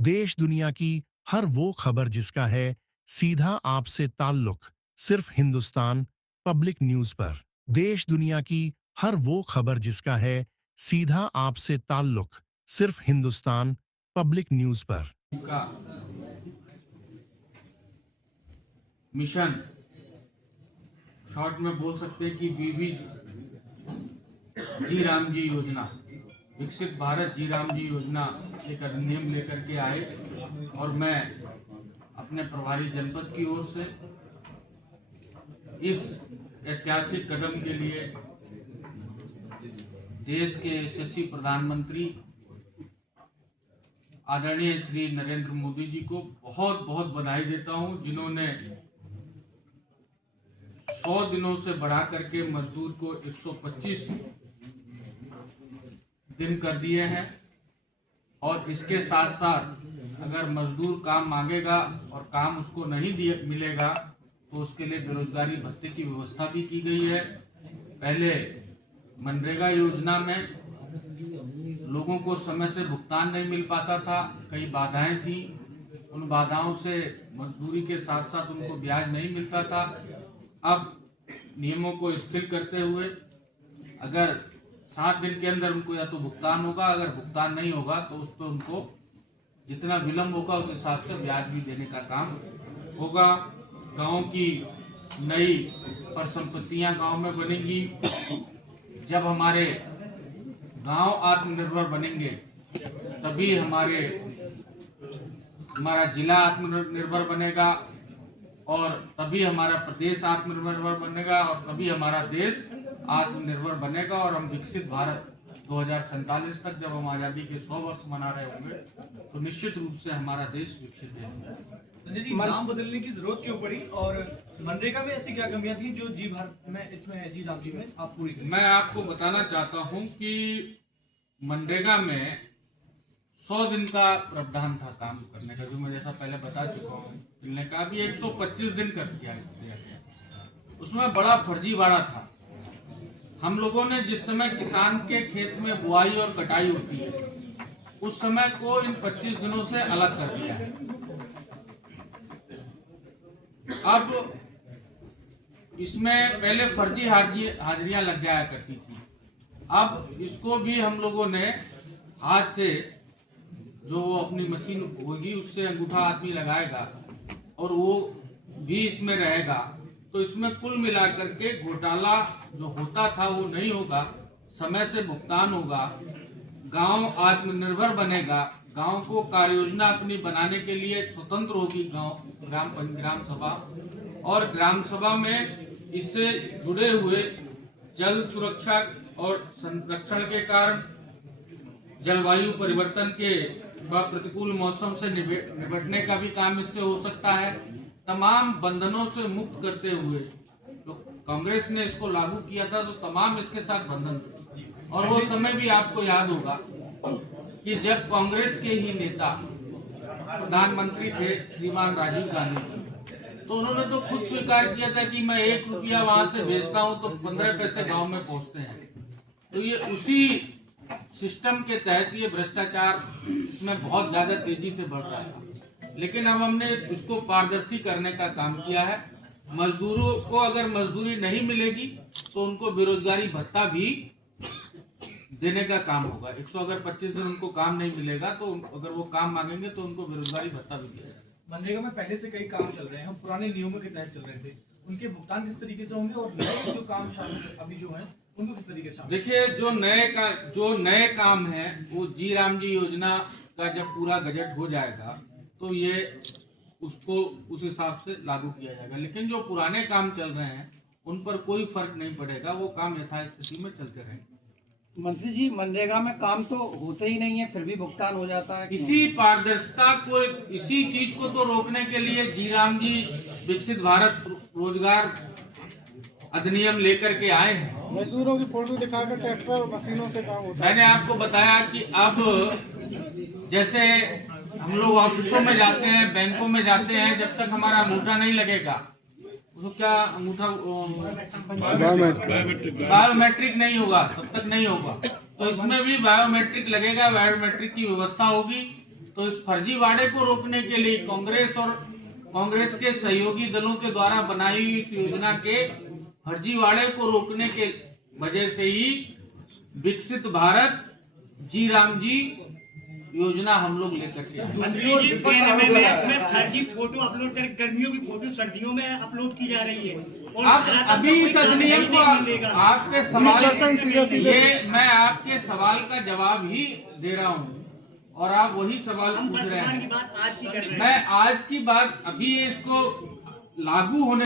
देश दुनिया की हर वो खबर जिसका है सीधा आपसे ताल्लुक, सिर्फ हिंदुस्तान पब्लिक न्यूज पर। देश दुनिया की हर वो खबर जिसका है सीधा आपसे ताल्लुक, सिर्फ हिंदुस्तान पब्लिक न्यूज पर। का मिशन, शॉर्ट में बोल सकते हैं कि बीबी जी राम जी योजना, विकसित भारत जी राम जी योजना एक अधिनियम लेकर के आए और मैं अपने प्रभारी जनपद की ओर से इस ऐतिहासिक कदम के लिए देश के यशस्वी प्रधानमंत्री आदरणीय श्री नरेंद्र मोदी जी को बहुत बहुत बधाई देता हूं, जिन्होंने 100 दिनों से बढ़ा करके मजदूर को 125 दिन कर दिए हैं। और इसके साथ साथ अगर मजदूर काम मांगेगा और काम उसको नहीं मिलेगा तो उसके लिए बेरोजगारी भत्ते की व्यवस्था भी की गई है। पहले मनरेगा योजना में लोगों को समय से भुगतान नहीं मिल पाता था, कई बाधाएं थी, उन बाधाओं से मजदूरी के साथ साथ उनको ब्याज नहीं मिलता था। अब नियमों को स्थिर करते हुए अगर 7 दिन के अंदर उनको या तो भुगतान होगा, अगर भुगतान नहीं होगा तो उस पर उनको जितना विलम्ब होगा उस हिसाब से ब्याज भी देने का काम होगा। गाँव की नई परिसंपत्तियां गाँव में बनेंगी। जब हमारे गांव आत्मनिर्भर बनेंगे तभी हमारा जिला आत्मनिर्भर बनेगा और तभी हमारा प्रदेश आत्मनिर्भर बनेगा और तभी हमारा देश आत्मनिर्भर बनेगा और हम विकसित भारत 2047 तक जब हम आजादी के 100 वर्ष मना रहे होंगे तो निश्चित रूप से हमारा देश विकसित है। संजय जी, नाम बदलने की जरूरत क्यों पड़ी और मनरेगा में ऐसी क्या कमियां थी जो जी भारत में इसमें जी राम जी में आप पूरी करें? मैं आपको बताना चाहता हूं कि मनरेगा में 100 दिन का प्रावधान था काम करने का, जो मैं जैसा पहले बता चुका हूँ मिलने का। अभी 125 दिन कर दिया गया। उसमें बड़ा फर्जीवाड़ा था। हम लोगों ने जिस समय किसान के खेत में बुआई और कटाई होती है उस समय को इन 25 दिनों से अलग कर दिया है। अब इसमें पहले फर्जी हाजिरियां लग जाया करती थी। अब इसको भी हम लोगों ने हाथ से, जो वो अपनी मशीन होगी उससे अंगूठा आदमी लगाएगा और वो भी इसमें रहेगा, तो इसमें कुल मिलाकर के घोटाला जो होता था वो नहीं होगा, समय से भुगतान होगा, गांव आत्मनिर्भर बनेगा, गांव को कार्य योजना अपनी बनाने के लिए स्वतंत्र होगी गांव ग्राम सभा, और ग्राम सभा में इससे जुड़े हुए जल सुरक्षा और संरक्षण के कारण जलवायु परिवर्तन के व प्रतिकूल मौसम से निपटने का भी काम इससे हो सकता है। तमाम बंधनों से मुक्त करते हुए तो कांग्रेस ने इसको लागू किया था तो तमाम इसके साथ बंधन थे। और वो समय भी आपको याद होगा कि जब कांग्रेस के ही नेता प्रधानमंत्री थे श्रीमान राजीव गांधी जी, तो उन्होंने तो खुद स्वीकार किया था कि मैं 1 रुपया वहां से भेजता हूं तो 15 पैसे गांव में पहुंचते हैं। तो ये उसी सिस्टम के तहत ये भ्रष्टाचार इसमें बहुत ज्यादा तेजी से बढ़ रहा था। लेकिन अब हमने इसको पारदर्शी करने का काम किया है। मजदूरों को अगर मजदूरी नहीं मिलेगी तो उनको बेरोजगारी भत्ता भी देने का काम होगा। 125 दिन उनको काम नहीं मिलेगा तो अगर वो काम मांगेंगे तो उनको बेरोजगारी भत्ता भी दिया। मनरेगा में पहले से कई काम चल रहे हैं, हम पुराने नियमों के तहत चल रहे थे, उनके भुगतान किस तरीके से होंगे और नए जो काम शामिल अभी जो है उनको किस तरीके से? देखिए, जो नए काम है वो जी राम जी योजना का जब पूरा गजट हो जाएगा तो ये उसको उस हिसाब से लागू किया जाएगा। लेकिन जो पुराने काम चल रहे हैं उन पर कोई फर्क नहीं पड़ेगा, वो काम यथास्थिति में चलते रहेंगे। मंत्री जी, मनरेगा में काम तो होते ही नहीं है फिर भी भुगतान हो जाता है। इसी पारदर्शिता को, इसी चीज को तो रोकने के लिए जी राम जी विकसित भारत रोजगार अधिनियम लेकर के आए हैं। मजदूरों की फोटो दिखाकर ट्रैक्टर और मशीनों से काम होता है। मैंने आपको बताया कि अब जैसे हम लोग ऑफिसों में जाते हैं, बैंकों में जाते हैं, जब तक हमारा अंगूठा नहीं लगेगा तो क्या अंगूठा बायोमेट्रिक नहीं होगा तब तक नहीं होगा। तो इसमें भी बायोमेट्रिक लगेगा, बायोमेट्रिक की व्यवस्था होगी। तो तो इस फर्जीवाड़े को रोकने के लिए कांग्रेस और कांग्रेस के सहयोगी दलों के द्वारा बनाई हुई इस योजना के फर्जीवाड़े को रोकने के वजह से ही विकसित भारत जी राम जी योजना हम लोग लेकर के आए। मंत्री जी, PNMMS में फर्जी फोटो अपलोड कर, गर्मियों की फोटो सर्दियों में अपलोड की जा रही है और अब अभी इस अधिनियम को आपके सवाल मैं आपके सवाल का जवाब ही दे रहा हूँ और आप वही सवाल हम पूछ रहे वर्तमान की हैं। बात आज की कर रहे हैं। मैं आज की बात अभी इसको लागू होने